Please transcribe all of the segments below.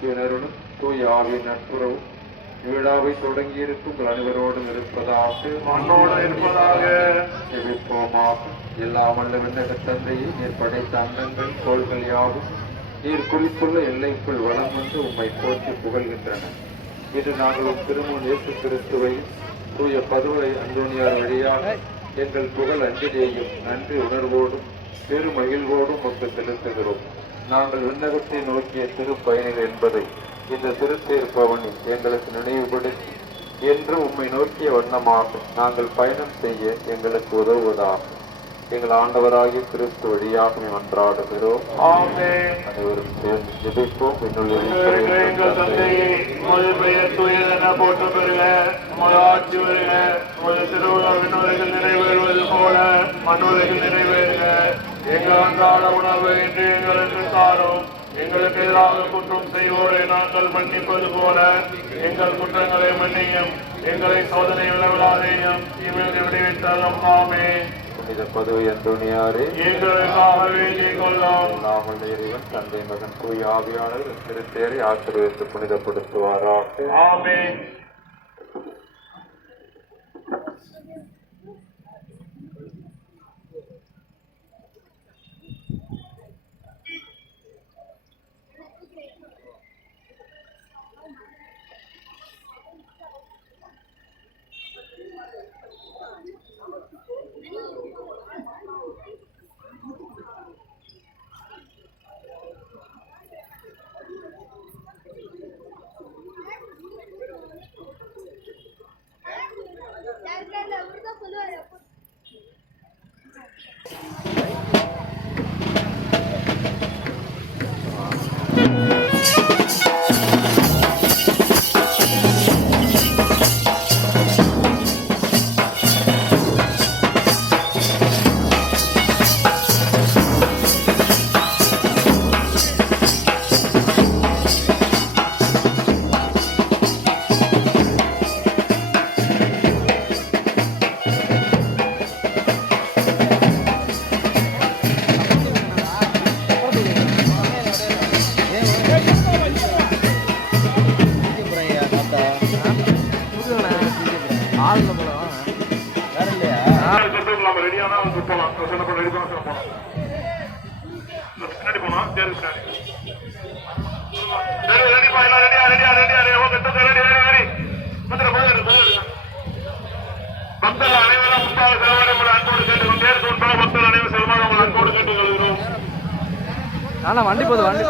கிறிஸ்துவினருடன் தூய ஆவியின் நட்புறவும் விழாவை தொடங்கியிருக்கும் உங்கள் அனைவரோடும் இருப்பதாக ஜெபிப்போமாக. எல்லாம் வல்ல விண்ணக தந்தையை நீர் படைத்த அண்டங்கள் கோள்கள் யாவும் நீர் குறித்துள்ள எல்லைக்குள் வளம் வந்து உம்மை போற்றி புகழ்கின்றன. இன்று நாங்கள் திருமணம் இயேசு கிறிஸ்துவை தூய பதுவை அந்தோனியார் வழியாக எங்கள் புகழ் அஞ்சலியையும் நன்றி உணர்வோடும் பெருமகிழ்வோடும் மக்கள் செலுத்துகிறோம். நாங்கள் விண்ணகத்தை நோக்கிய திருப்பயணிகள் என்பதை இந்த திருத்தேர் பவனில் எங்களுக்கு நினைவுபடுத்தி என்று உம்மை நோக்கிய வண்ணமாக நாங்கள் பயணம் செய்ய எங்களுக்கு உதவுவதாக எங்கள் ஆண்டவராகிய கிறிஸ்து வழியாக மன்றாடுகிறோம். அனைவரும் சேர்ந்து ஜெபிப்போம். நிறைவேறுவது போல மண்ணுலகில் நிறைவேறுக. எங்கள் அன்றாட உணவு என்று எங்களுக்கு தாரும். எங்களுக்கு எதிராக குற்றம் செய்வோரை நாங்கள் மன்னிப்பது போல எங்கள் குற்றங்களை மன்னியும். எங்களை சோதனை விளைவிடாதேயும் இவர்கள் விடுவித்தலும். ஆமென். புனித பதுவை அந்தோனியாரே எங்களுக்காக வேண்டிக் கொள்ளும். நாமல் இறைவன் தந்தை மகன் தூய ஆவியானவர் திருத்தேரை ஆசீர்வதித்து புனிதப்படுத்துவாராக. ஆமென். வண்டி போகுது வண்டி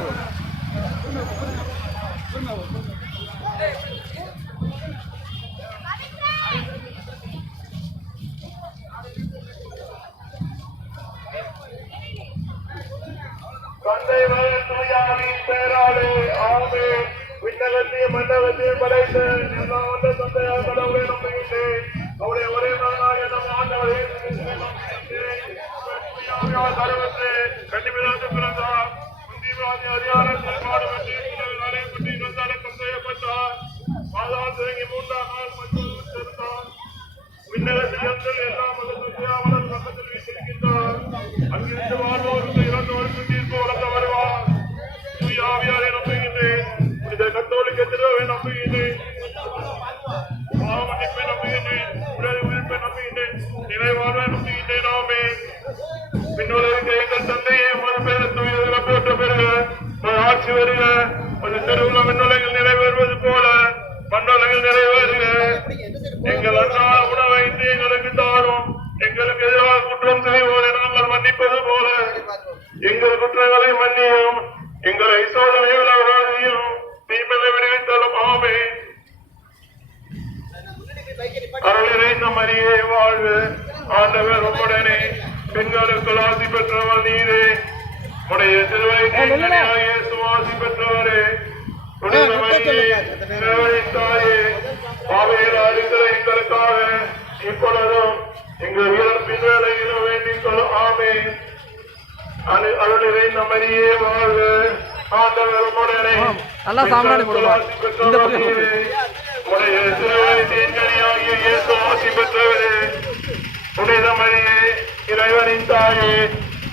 தந்தை மகன் தூயாவின் பெயராலே ஆமென். விண்ணகத்தையும் மண்டகத்தையும் படைத்த எல்லாம் வந்த தந்தையாக கடவுளை நம்புகின்றேன். அவருடைய ஒரே மகனாக நம் ஆண்டவர் இயேசு கிறிஸ்துவை நம்புகின்றேன். கண்டிப்பாக பிறந்தார். முந்திவாதி அதிகாரத்தில் பாடுபட்டு அறையப்பட்டு இறந்தடக்கம் செய்யப்பட்டார். மாதால் துவங்கி 3ஆம் நாள் மற்றொரு செலுத்தார். விண்ணகத்தில் எல்லாம் மதத்தில் பக்கத்தில் வைத்திருக்கின்றார். அங்கிருந்து வாழ்வோருக்கு இறந்தோருக்கு தீர்ப்பு வழங்க வருவார். தூயாவியாரை நம்புகின்றேன். புனித கத்தோலிக்க திருவை நம்புகின்றேன். பாவமன்னிப்பை நம்புகின்றேன். உடல் உயிர்ப்பை நம்புகின்றேன். நிறைவாழ்வை நம்புகின்றேன். ஆமென். பின்னுலகிற்கு எங்கள் தந்தையை உமது பெயர் தூயதென போற்ற பெறுக. ஆட்சி வருக. ஒரு திருவுள்ள விண்ணுலகில் நிறைவேறுவது போல மண்ணுலகில் நிறைவேறுக. எங்கள் அன்றாட உணவை இன்று எங்களுக்கு தாரும். எங்களுக்கு எதிராக குற்றம் செய்வோரை நாங்கள் மன்னிப்பது போல எங்கள் குற்றங்களை மன்னியும். எங்களை சோதனையில் அவரையும் தீமையை விடுவித்தலும். ஆமென். அருள் நிறைந்த மரியே வாழ்க. ஆண்டவர் உம்முடனே பெண்களுக்குள் ஆசி பெற்றவர் நீரே. உடைய திருவயிற்றினாயே சுவாசி பெற்றவரே. புனித மரியே தாயே பாவையில் அறிந்த எங்களுக்காக இப்பொழுதும் எங்கள் இறப்பின் வேளையிலும் வேண்டிக் கொள்ளும். ஆமென். அருள் நிறைந்த மரியே வாழ்க. ஆண்டவர் உம்முடனே உடைய திருவயிற்றின் கனியாகிய இயேசு ஆசி பெற்றவரே. புனித மரியே இறைவனின் தாயே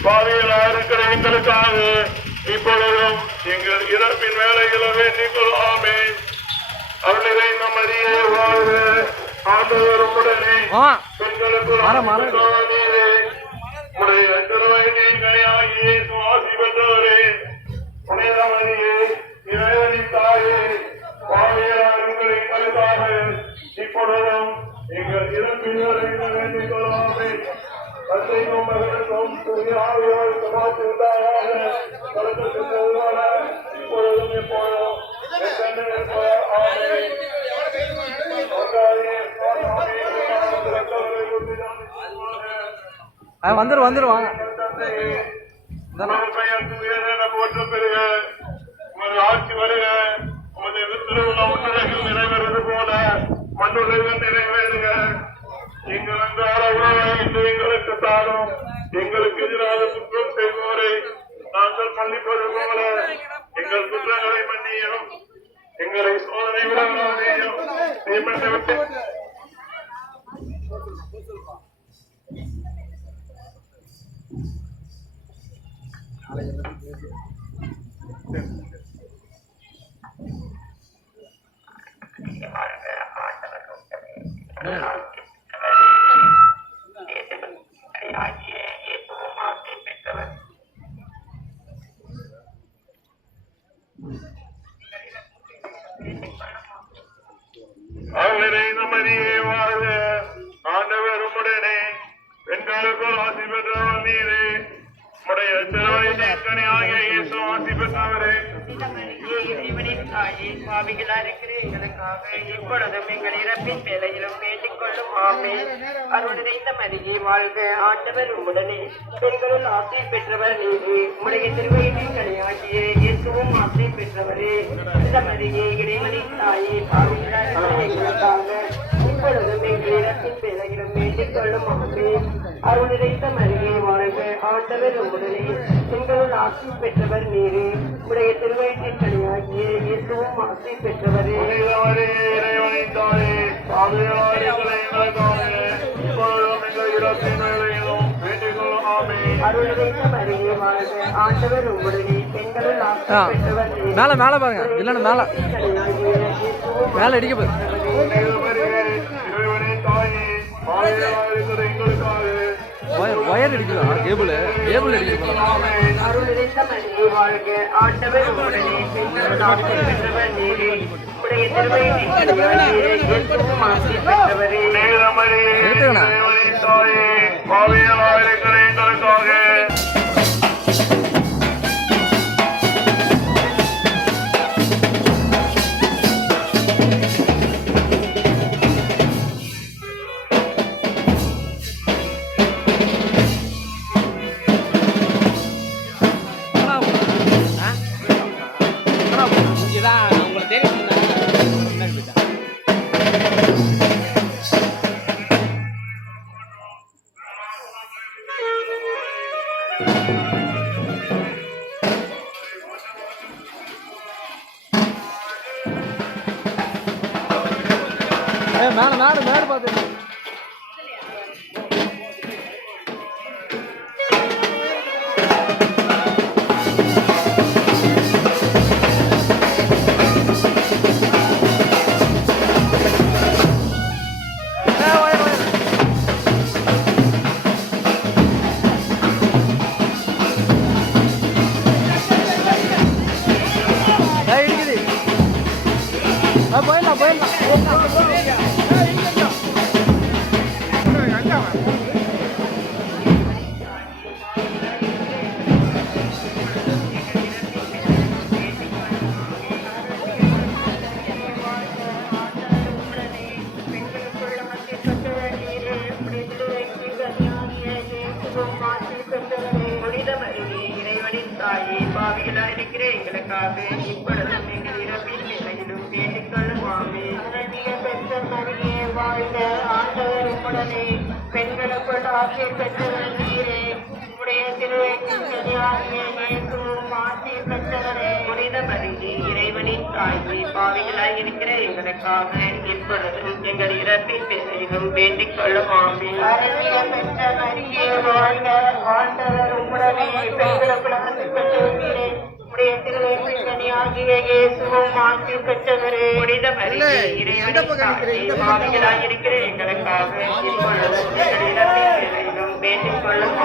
பாவையில் இருக்கிற எங்களுக்காக இப்பொழுதும் எங்கள் இறப்பின் வேலைகளை வேண்டிக் கொள்ளாமே. அருள் நிறைந்த மரியே வாழ்க, ஆண்டவர் உம்முடனே, பெண்களுக்குள் ஆசீர்வதிக்கப்பட்டவரே, உம்முடைய திருவயிற்றின் கனியாகிய இயேசு ஆசி பெற்றவரே. புனித மரியே, இறைவனின் தாயே, பாவியரான எங்களுக்காக இப்பொழுதும் எங்கள் இறப்பின் வேலைகளை வேண்டிக் கொள்ளாமே. தந்தைக்கும் மகனுக்கும் தூய ஆவியாருக்கும் மாற்றி உண்டாக, தொடக்கத்தில் செல்வான இப்பொழுதும் எப்பொழுதும் வந்துருவாங்க. போற்றம் பெறுக, உமது ஆட்சி வருக, உமது திருவிழா உலகில் நிறைவேறுவது போல மண்ணுலகில் நிறைவேறுக. எங்கள் அன்றாட உணவை இன்று எங்களுக்கு தாரும். எங்களுக்கு எதிராக குற்றம் செய்வோரை நாங்கள் மன்னிப்பது போல எங்கள் குற்றங்களை மன்னியும். எங்களை சோதனை விடாதேயும், தீமையை விட்டு மரியே வாழ்க, ஆண்டவர் உம்முடனே, பெண்களுக்குள் ஆசி பெற்றவர் நீரே. உம்முடைய திருவயிற்றின் கனியாகிய இயேசு ஆசி பெற்றவரே. பாவிகளா இருக்கிற எங்களுக்காக இப்பொழுதும் எங்கள் இறப்பின் வேலையிலும் வேண்டிக் கொள்ளும் ஆமென். அருள் நிறைந்த மரியே வாழ்க, ஆண்டவர் உம்முடனே, பெண்களுள் ஆசை பெற்றவர் நீரே. உம்முடைய திருவயிற்றின் கனியாகிய இயேசுவும் ஆசை பெற்றவரே. இந்த மரியே, இறைவனின் தாயே, பாவிகளா இருக்கிற எங்களுக்காக இப்பொழுதும் எங்கள் இறப்பின் வேலையிலும் வேண்டிக் கொள்ளும் ஆமென். அருள் நிறைந்த மரியே வாழ்க, ஆண்டவர் உம்முடனே, பெண்களுள் ஆசை பெற்றவர் நீரே. உடைய திருவயிற்றின் கனியாகிய இயேசுவும் ஆசை பெற்றவரே. இறைவனின் தாயே, பாவிகளாகிய எங்களுக்காக இப்பொழுதும் எங்கள் இறப்பின் வேளையிலும் வேண்டிக் கொள்ளும் ஆமென். அருள் நிறைந்த மரியே வாழ்க, ஆண்டவர் உம்முடனே, பெண்களுள் ஆசை பெற்றவர் நீரே. மேல பாருங்க, இல்லைன்னு மேல இடிக்க போகுது. இறைவனின் தாயே, பாவிகளாகிய எங்களுக்காக ஒயர் அடிக்குதா? கேபிள் அடிக்குது. அருள் நிறைந்த மரியே வாழ்க, ஆண்டவர் உம்முடனே, பெண்களுள் ஆசை பெற்றவர் நீரே. உடைய திருவயிற்றின் கனியாகிய இயேசுவும் ஆசை பெற்றவரே. இறைவனின் தாயே, பாவிகளாகிய எங்களுக்காக மேடு பார்த்து எங்களுக்காக இப்பொழுதும் எங்கள் இறப்பின் வேளையிலும் வேண்டிக் கொள்ளும் ஆமென். பெற்ற மரியே வாழ்க, ஆண்டவர் உம்முடனே, பெண்களுக்குள் ஆசை பெற்றவர் நீரே. உடைய திருவயிற்றின் கனியாகிய இயேசுவும் ஆசை பெற்றவரே. புனித மரியே, இறைவனின் தாயே, பாவிகளாய் இருக்கிற எங்களுக்காக இப்பொழுதும் எங்கள் இறப்பின் வேளையிலும் வேண்டிக் கொள்ளும் ஆமென். பெற்ற மரியே வாழ்க, ஆண்டவர் உம்முடனே, பெண்களுக்குள் ஆசை பெற்றவர் நீரே. உடைய திருவேற்றியாகிய இயேசுவும் ஆசி பெற்றவரே புனித மரியே இறைவனின் தாயே பாவிகளாயிருக்கிற எங்களுக்காக இப்பொழுதும் எங்கள் இறப்பின் வேளையிலும் வேண்டிக் கொள்ளும்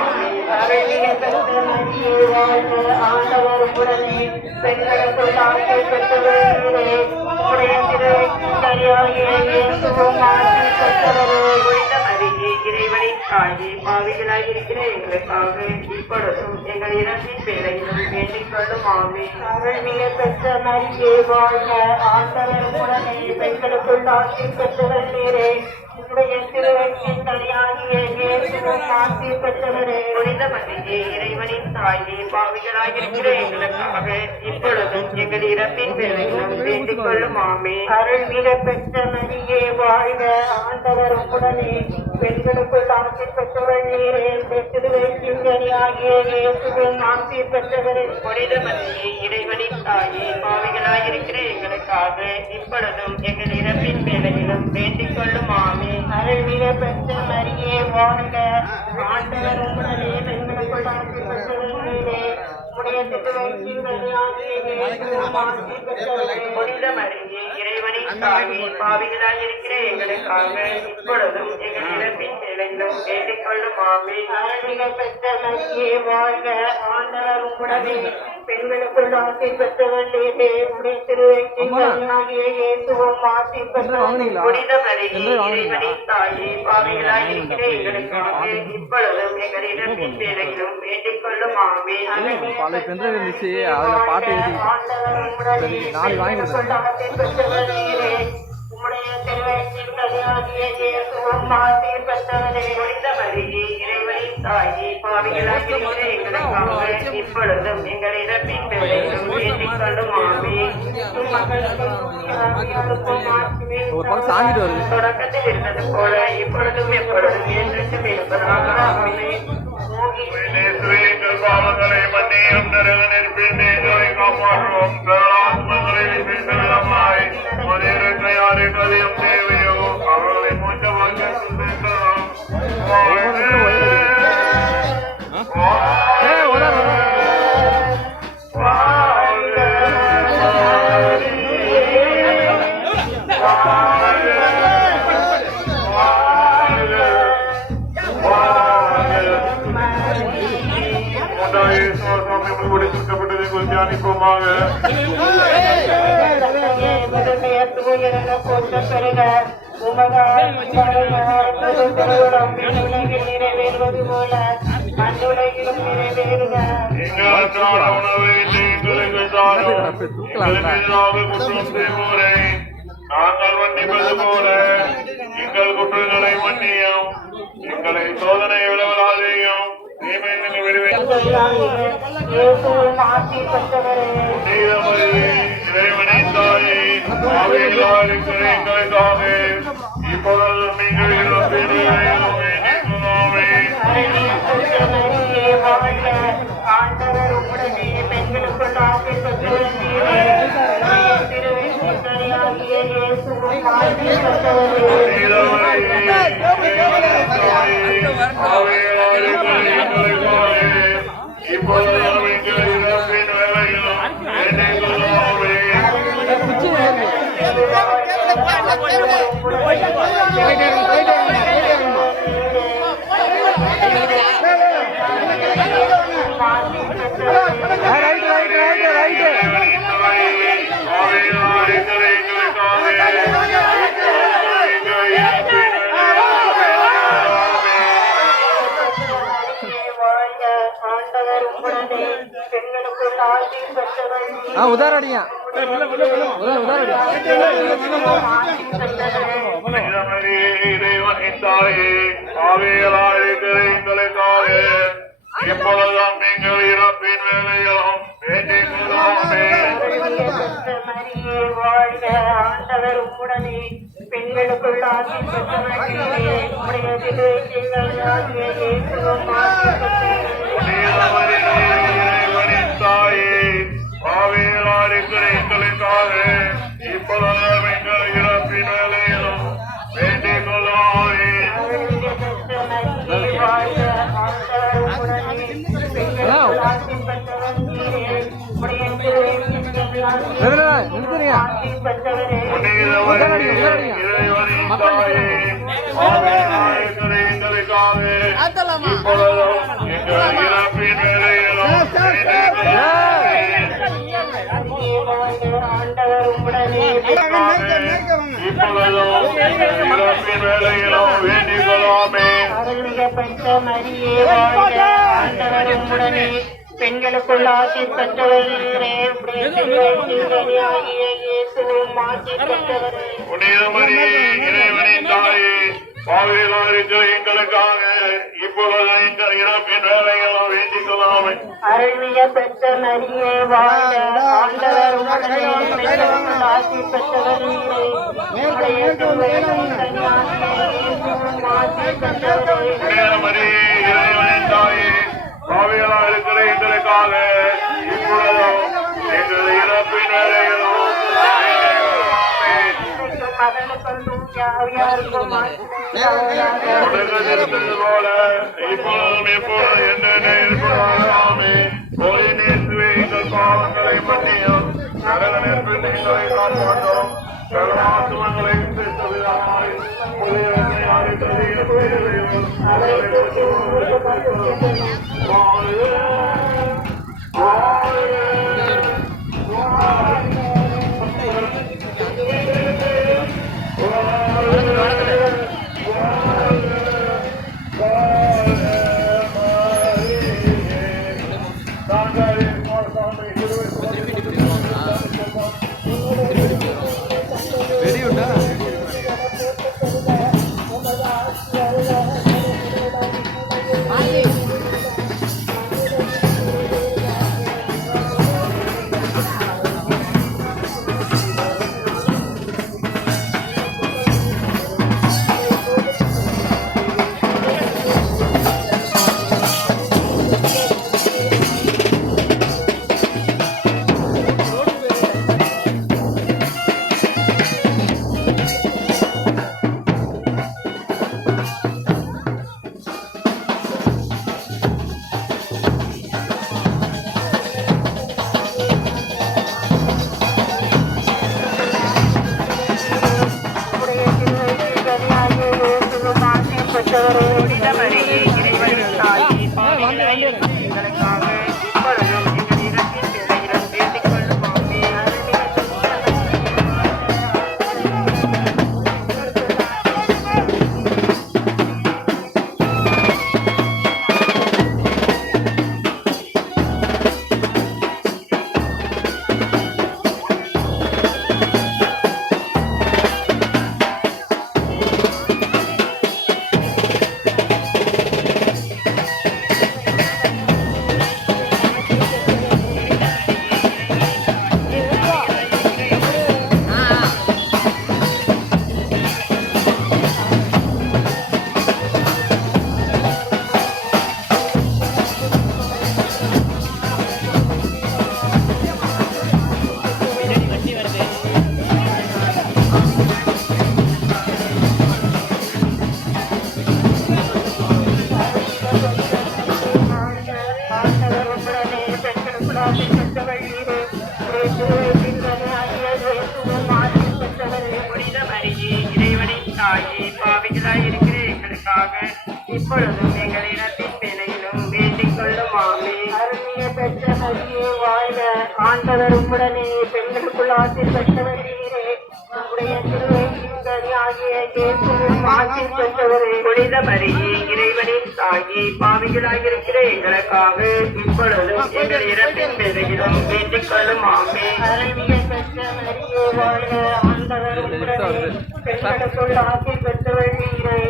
ஆண்டவர் உடனே பெண்களுக்குள் ஆசி பெற்றவரே உடைய திருவேற்றியாகிய இயேசுவும் ஆசி பெற்றவரே புனித மரியே இறைவனின் தாயே பாவிகளாயிருக்கிற எங்களுக்காக இப்பொழுதும் எங்கள் இறப்பின் வேளையிலும் வேண்டிக் கொள்ளும் அருள்மிக பெற்ற மரியே வாழ்க ஆண்டவர் உடனே பெண்களுக்குள் ஆசி பெற்றவர் நீரே உடைய திருவற்றின் தனியாகிய இயேசுவும் ஆசி பெற்றவரே புனித மரியே இறைவனின் தாயே பாவிகளாயிருக்கிற எங்களுக்காக இப்பொழுதும் எங்கள் இறப்பின் வேளையிலும் வேண்டிக் கொள்ளும் அருள்மிக பெற்ற மரியே வாழ்க ஆண்டவர் உடனே பெண்களுக்குள் ஆசி பெற்றவர் நீரே திருவற்றின் தனியாகிய இயேசுவும் ஆசி பெற்றவரே புனித மரியே இறைவனின் தாயே பாவிகளாயிருக்கிற எங்களுக்காக இப்பொழுதும் எங்கள் இறப்பின் வேளையிலும் வேண்டிக் கொள்ளும் அருள்மிக பெற்ற மரியே வாழ்க ஆண்டவர் உடனே பெண்களுக்குள் ஆசி பெற்றவர் நீரே உடைய திருவற்றின் தனியாகிய இயேசுவும் ஆசி பெற்றவரே புனித மரியே இறைவனின் தாயே பாவிகளாயிருக்கிற எங்களுக்காக இப்பொழுதும் எங்கள் இறப்பின் வேளையிலும் வேண்டிக் கொள்ளும் அருள்மிக பெற்ற மரியே வாழ்க ஆண்டவர் உடனே பெண்களுக்குள் ஆசி பெற்றவர் நீரே உடைய திருவற்றின் தனியாகிய இயேசுவும் ஆசி பெற்றவர் புனித மரியே இறைவனின் தாயே பாவிகளாயிருக்கிற எங்களுக்காக இப்பொழுதும் எங்கள் இறப்பின் வேளையிலும் வேண்டிக் கொள்ளும் பல பெண்கள் இருந்துச்சு அதில் பாட்டு எழுதி சரி நாளைக்கு வாங்கிடுறேன் உம்முடைய திருவற்றின் தனியாகிய இயேசுவும் ஆசி பெற்றவரே புனித மரியே இறைவனின் தாயே பாவிகளாயிருக்கிற எங்களுக்காக இப்பொழுதும் எங்கள் இறப்பின் வேளையிலும் வேண்டிக் கொள்ளும் ஒரு பக்கம் சாங்கிட்டு வருது தொடக்கத்தில் இருந்தது போல இப்பொழுதும் எப்பொழுதும் என்றென்றும் இருப்பதாக ஆமென். எங்கள் பாவங்களை மன்னியும் நரக நெருப்பில் எங்களை காப்பாற்றுவோம் ஆத்மங்களை விசேஷமாய் மனிதர்கள் யாருக்கு அதிகம் தேவையோ அவர்களை மூச்சமாக தியானிப்போமாக நிறைவேறுவது போல அன்றுலகிலும் நிறைவேறுக எங்களுக்கான உணவை எங்களுக்கு தாரும் எங்களுக்கு எதிராக குற்றம் செய்வோரை நாங்கள் மன்னிப்பது போல எங்கள் குற்றங்களை மன்னியும் எங்களை சோதனை விளைவதாதையும் இறைவனின் தாயே எங்களுக்காக இப்பொழுதும் நீங்கள் ஆண்டவர் உடனே பெண்களுக்குள் ஆசி பெற்றவர் நீரே திருவற்றின் தனியாகிய இயேசுவும் ஆசி உதாரடியா இறைவனின் தாயே எங்களுக்காக எப்பொழுதும் நீங்கள் இறப்பின் வேலைகளும் வேண்டிக் ஆண்டவர் உடனே பெண்களுக்குள் ஆசி இறைவனின் தாயே பாவிகளாயிருக்கிற எங்களுக்காக இப்பொழுதும் எங்கள் இறப்பின் வேலையிலும் வேண்டிக் கொள்ளாமே அடிங்க. புனிதமரியே இறைவனின் தாயே, பாவிகளாயிருக்கிற எங்களுக்காக இப்பொழுதும் எங்கள் இறப்பின் வேளையிலும் ஆண்டவர் உம்முடனே இப்பொழுதும் எங்கள் இறப்பின் வேளையிலும் வேண்டிக் கொள்ளாமே. அருள்மிக பெற்ற மரியே வாழ்க, ஆண்டவர் உம்முடனே பெண்களுக்குள் ஆசி பெற்றவர் நீரே, உம்முடைய திருவயிற்றின் இயேசுவும் ஆசி பெற்றவரே. புனிதமரியே இறைவனின் தாயே, பாவிகளாயிருக்கிற எங்களுக்காக இப்பொழுது எங்கள் இறப்பின் வேளையிலும் வேண்டிக் கொள்ளாமே. அருள்மிக பெற்ற மரியே வாழ்க, ஆண்டவர் உம்முடனே பெண்களுக்குள் ஆசி பெற்றவர் நீரே, உம்முடைய திருவயிற்றின் இயேசுவும் ஆசி பெற்றவரே. புனிதமரியே இறைவனின் தாயே, பாவிகளாயிருக்கிற எங்களுக்காக இப்பொழுதும் எங்கள் இறப்பின் வேளையிலும் மகனுக்கும் யாருக்கும் உடனிருப்பது போல இப்பொழுதும் எப்பொழுதும் என்னென்ன இருப்பதாகவே கோயில் இயேசுவே எங்கள் பாவங்களை மன்னியும், நரக நெருப்பில் எங்களை காப்பாற்றும், சகலாத்துமங்களை பெற்றதாய் புதியவற்றை அளித்ததிய பேரையும் வெடியுண்டா? இப்பொழுதும் எங்கள் இனத்தின் வேலையிலும் வேண்டிக் கொள்ளும் ஆமே. அருளிய பெற்ற மரியே வாழ்க, ஆண்டவர் உம்முடனே பெண்களுக்குள் ஆசி பெற்றவர் நீரே, உம்முடைய திருவயிற்றின் கனியாகிய இயேசுவும் ஆசி பெற்றவரே. புனித மரியே இறைவனின் தாயே, பாவிகளாயிருக்கிற எங்களுக்காக இப்பொழுதும் எங்கள் இனத்தின் வேலையிலும் வேண்டிக் கொள்ளும் ஆமே. அருளிய பெற்ற மரியே வாழ்க, ஆண்டவர் உம்முடனே பெண்களுக்குள் ஆசி பெற்றவர் நீரே,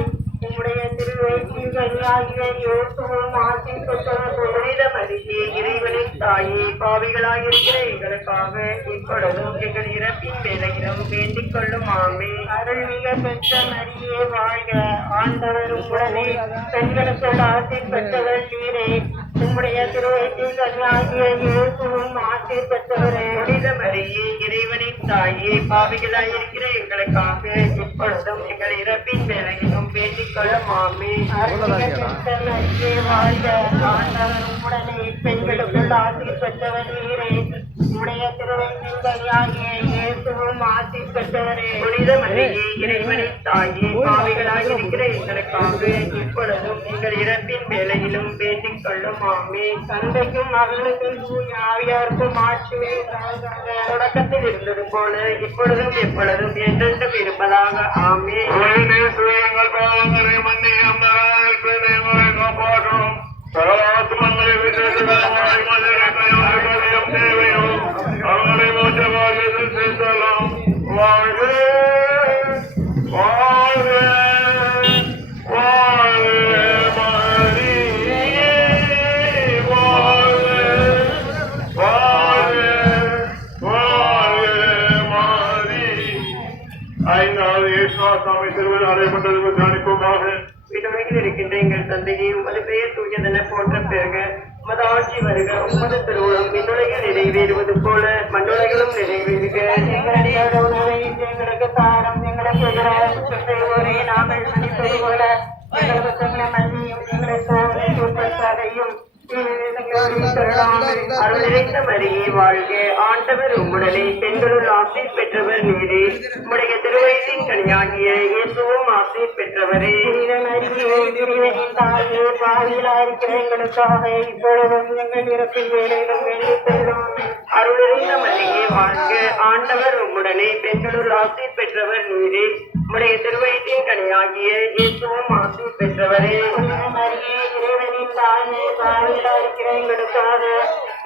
உம்முடைய திருவயிற்றின் கனியாகிய இயேசுவும் ஆசி பெற்றவர். புனித மரியே இறைவனின் தாயே, பாவிகளாயிருக்கிற எங்களுக்காக இப்பொழுதும் எங்கள் இறப்பின் வேளையிலும் வேண்டிக் கொள்ளும் ஆமே. அருள்மிக பெற்ற மரியே வாழ்க, ஆண்டவர் உம்முடனே பெண்களுக்குள் ஆசி பெற்றவர் நீரே, உம்முடைய திருவயிற்றின் கனியாகிய இயேசுவும் ஆசி பெற்றவரே. புனித மரியே இறைவனின் தாயே, பாவிகளாயிருக்கிற எங்களுக்காக இப்பொழுதும் எங்கள் இறப்பின் வேளையிலும் வேண்டிக் கொள்ளும் ஆமே. அருள்மிக பெற்ற மரியே வாழ்க, ஆண்டவர் உம்முடனே பெண்களுக்குள் ஆசி பெற்றவர் நீரே, உடைய திருவள்ளியாகிய இயேசுவும் ஆசி பெற்றவரே புனித மரியே இறைவனின் தாயே பாவிகளாக இருக்கிற எங்களுக்காக இப்பொழுதும் எங்கள் இறப்பின் வேளையிலும் வேண்டிக் கொள்ளும் ஆமே தந்தைக்கும் மகளுக்கும் தூய ஆவியாருக்கும் ஆட்சியே தொடக்கத்தில் இருந்தது போல இப்பொழுதும் எப்பொழுதும் என்றென்றும் இருப்பதாக ஆமே எங்கள் பாவங்களை மன்னியும் காப்பாற்றும் சகலாத்மங்களை விசேஷமாய் மனிதர்களையும் தேவையும் அவர்களை மோசமாக செலுத்தலாம் வாழ்க வாழ்க வாழ்க மரியே வாழ்க வாழ்க வாழ்க மரி ஐந்தாவது இயேசுவாசாமி திருவிழா அறையப்பட்டது தியானிப்போமாக விடுமையில் இருக்கின்ற எங்கள் தந்தையே உமது பெயர் தூயதென போற்ற பெருக உமது ஆட்சி வருக உமது திருவுளம் விண்ணுலகில் நிறைவேறுவது போல மண்ணுலகிலும் நிறைவேறுக எங்களுடைய உணவை எங்களுக்கு தாரம் எங்களுக்கு எதிராக நாங்கள் மன்னிப்பது போல எங்களுக்கு தங்களை மன்னியும் எங்களுக்கு அருள் நிறைந்த மரியே வாழ்க ஆண்டவர் உம்முடனே பெண்களுள் ஆசை பெற்றவர் நீரே உம்முடைய திருவயிற்றின் கனியாகிய இயேசுவும் ஆசை பெற்றவரே பாவியிலாயிருக்கிற எங்களுக்காக இப்பொழுதும் எங்கள் இறப்பின் வேலையிலும் வேண்டிக் கொள்ளும் அருள் நிறைந்த மரியே வாழ்க ஆண்டவர் உம்முடனே பெண்களுள் ஆசை பெற்றவர் நீரே உம்முடைய திருவயிற்றின் கனியாகிய இயேசுவும் ஆசை பெற்றவரே மரியே இறைவனின் தாயே பாவியிலாயிருக்கிற எங்களுக்காக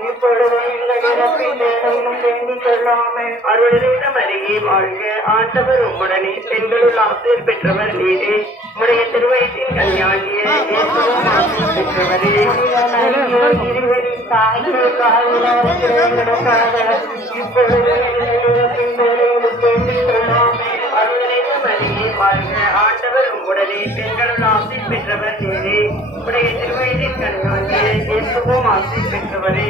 இப்பொழுதும் எங்கள் இறப்பின் வேலையிலும் வேண்டிக் கொள்ளாமே அருள் நிறைந்த மரியே வாழ்க ஆண்டவர் உம்முடனே பெண்களுள் ஆசை பெற்றவர் நீரே உம்முடைய திருவயிற்றின் கனியாகிய இயேசுவும் ஆசை பெற்றவரே இறைவனின் தாயே பாவியிலாயிருக்கிற எங்களுக்காக இப்பொழுதும் எங்கள் இறப்பின் வேலையிலும் வேண்டிக் கொள்ளாமே அருள் நிறைந்த மரியே வாழ்க ஆண்டவர் உம்முடனே பெண்களுள் ஆசை பெற்றவர் நீரே உம்முடைய திருவயிற்றின் கனியாகிய இயேசுவும் ஆசை பெற்றவரே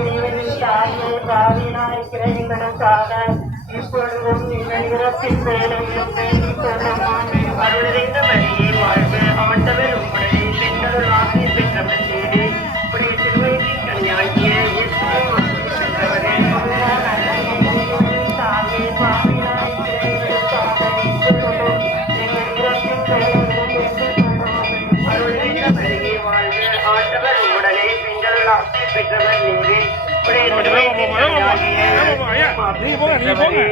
இறைவனின் தாயே பாவியிலாயிருக்கிற எங்களுக்காக இப்பொழுதும் எங்கள் இறப்பின் வேலையிலும் வேண்டிக் கொள்ளுமாமே அருள் நிறைந்த மரியே வாழ்க ஆண்டவர் உம்முடனே பெண்களுள் ஆசை பெற்றவர் நீரே உம்முடைய திருவயிற்றின் கனியாகிய இயேசுவும் ஆசை பெற்றவரே தாயே பாவியிலாயிருக்கிற எங்களுக்காக இப்பொழுதும் எங்கள் இறப்பின் வேலையிலும் வேண்டிக் கொள்ளுமாமே அருள் நிறைந்த மரியே வாழ்க ஆண்டவர் உம்முடனே பெண்களுள் ஆசை பெற்றவர் நீரே உம்முடைய திருவயிற்றின் கனியாகிய இயேசுவும் ஆசை பெற்றவரே